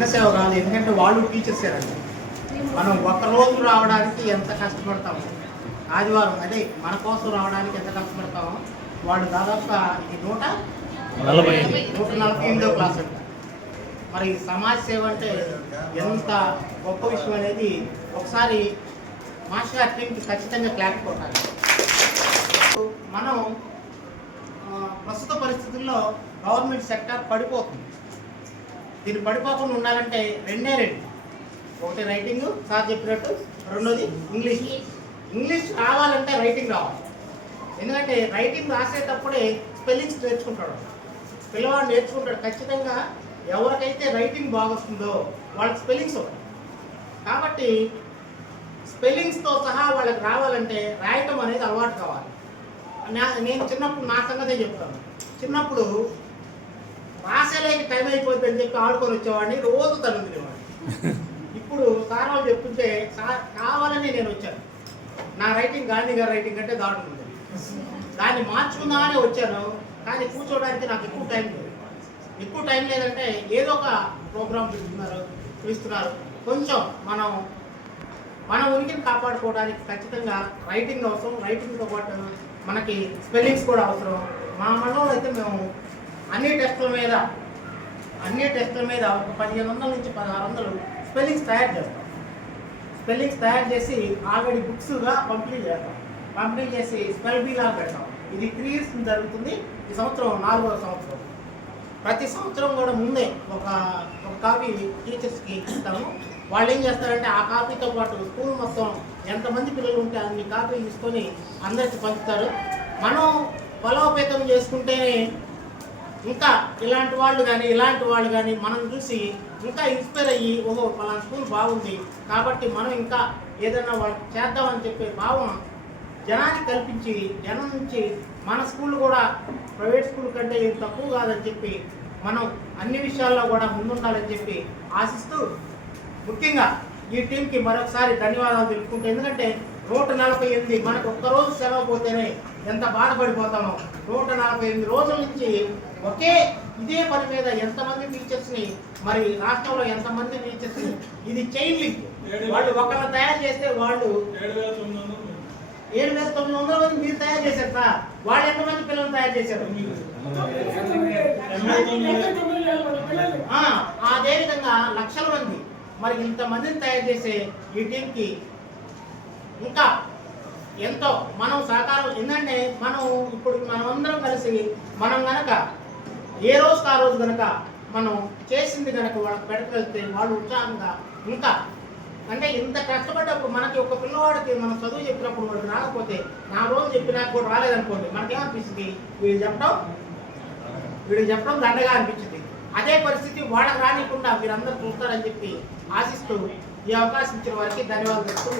చిన్న సేవ కాదు, ఎందుకంటే వాళ్ళు టీచర్సేనండి. మనం ఒక్కరోజు రావడానికి ఎంత కష్టపడతాము, ఆదివారం అదే మన కోసం రావడానికి ఎంత కష్టపడతామో వాళ్ళు దాదాపుగా ఇది 148వ క్లాస్ అంట. మరి సమాజ సేవ అంటే ఎంత గొప్ప విషయం అనేది ఒకసారి మాస్టర్ గారి టీంకి ఖచ్చితంగా క్లాప్ కొట్టాలి. మనం ప్రస్తుత పరిస్థితుల్లో గవర్నమెంట్ సెక్టార్ పడిపోతుంది. దీన్ని పడిపోకుండా ఉండాలంటే రెండే రెండు, ఒకటి రైటింగ్ సార్ చెప్పినట్టు, రెండోది ఇంగ్లీష్ రావాలంటే రైటింగ్ రావాలి. ఎందుకంటే రైటింగ్ రాసేటప్పుడే స్పెల్లింగ్స్ నేర్చుకుంటాడు పిల్లవాడు, నేర్చుకుంటాడు ఖచ్చితంగా. ఎవరికైతే రైటింగ్ బాగొస్తుందో వాళ్ళకి స్పెల్లింగ్స్ ఉంటాయి. కాబట్టి స్పెల్లింగ్స్తో సహా వాళ్ళకి రావాలంటే రాయటం అనేది అలవాటు కావాలి. నేను చిన్నప్పుడు నా సంగతే చెప్తాను. చిన్నప్పుడు రాసేలేక టైం అయిపోతుంది అని చెప్పి ఆడుకొని వచ్చేవాడిని, రోజు తనుకునేవాడిని. ఇప్పుడు సార్ వాళ్ళు చెప్తుంటే సార్ కావాలని నేను వచ్చాను. నా రైటింగ్ గాంధీ గారి రైటింగ్ అంటే దాటుతుంది, దాన్ని మార్చుకుందామని వచ్చాను. కానీ కూర్చోవడానికి నాకు ఎక్కువ టైం లేదంటే ఏదో ఒక ప్రోగ్రామ్ పిలుస్తున్నారు. కొంచెం మన ఉనికిని కాపాడుకోవడానికి ఖచ్చితంగా రైటింగ్ అవసరం. రైటింగ్తో పాటు మనకి స్పెల్లింగ్స్ కూడా అవసరం. మా మనలో అయితే మేము అన్ని టెస్టుల మీద ఒక 1500 నుంచి 1600 స్పెల్లింగ్స్ తయారు చేస్తాం. స్పెల్లింగ్స్ తయారు చేసి ఆల్రెడీ బుక్స్గా పంపిణీ చేసి స్పెల్ బీ లాగా పెడతాం. ఇది 3 years జరుగుతుంది. ఈ సంవత్సరం 4వ సంవత్సరం. ప్రతి సంవత్సరం కూడా ముందే ఒక కాపీ టీచర్స్కి ఇస్తాము. వాళ్ళు ఏం చేస్తారంటే ఆ కాపీతో పాటు స్కూల్ మొత్తం ఎంతమంది పిల్లలు ఉంటే అన్ని కాపీలు తీసుకొని అందరికి పంచుతారు. మనం బలోపేతం చేసుకుంటేనే ఇంకా ఇలాంటి వాళ్ళు కానీ మనం చూసి ఇంకా ఇన్స్పైర్ అయ్యి, ఓహో పలానా స్కూల్ బాగుంది కాబట్టి మనం ఇంకా ఏదైనా వాళ్ళకి చేద్దామని చెప్పే భావం జనానికి కల్పించి, జనం నుంచి మన స్కూల్ కూడా ప్రైవేట్ స్కూల్ కంటే ఏం తక్కువ కాదని చెప్పి మనం అన్ని విషయాల్లో కూడా ముందుండాలని చెప్పి ఆశిస్తూ, ముఖ్యంగా ఈ టీంకి మరొకసారి ధన్యవాదాలు తెలుపుకుంటే, ఎందుకంటే 148 మనకు ఒక్కరోజు సెలవు పోతేనే ఎంత బాధపడిపోతామో, 148 రోజుల నుంచి ఇదే పని మీద ఎంతమంది టీచర్స్ని, మరి రాష్ట్రంలో ఎంతమంది టీచర్స్ని, ఇది చైన్ లింక్. వాళ్ళు ఒకళ్ళు తయారు చేస్తే వాళ్ళు 7,900 మంది మీరు తయారు చేశారు సార్. వాళ్ళు ఎంతమంది పిల్లలు తయారు చేశారు? అదేవిధంగా లక్షల మంది. మరి ఇంతమందిని తయారు చేసే ఈ టీంకి ఇంకా ఎంతో మనం సహకారం. ఏంటంటే ఇప్పుడు మనమందరం కలిసి మనం గనక ఏ రోజుకి ఆ రోజు కనుక మనం చేసింది కనుక వాళ్ళకి పెడకెళ్తే వాళ్ళు ఉత్సాహంగా ఇంకా అంటే ఇంత కష్టపడ్డప్పుడు మనకి ఒక పిల్లవాడికి మనం చదువు చెప్పినప్పుడు వాడు రాకపోతే, నా రోజు చెప్పినా కూడా రాలేదనుకోండి, మనకేమనిపిస్తుంది? వీడు చెప్పడం దండగా అనిపించింది. అదే పరిస్థితి వాళ్ళకి రానికుండా మీరందరూ చూస్తారని చెప్పి ఆశిస్తూ ఈ అవకాశం ఇచ్చిన వారికి ధన్యవాదాలు చెప్తూ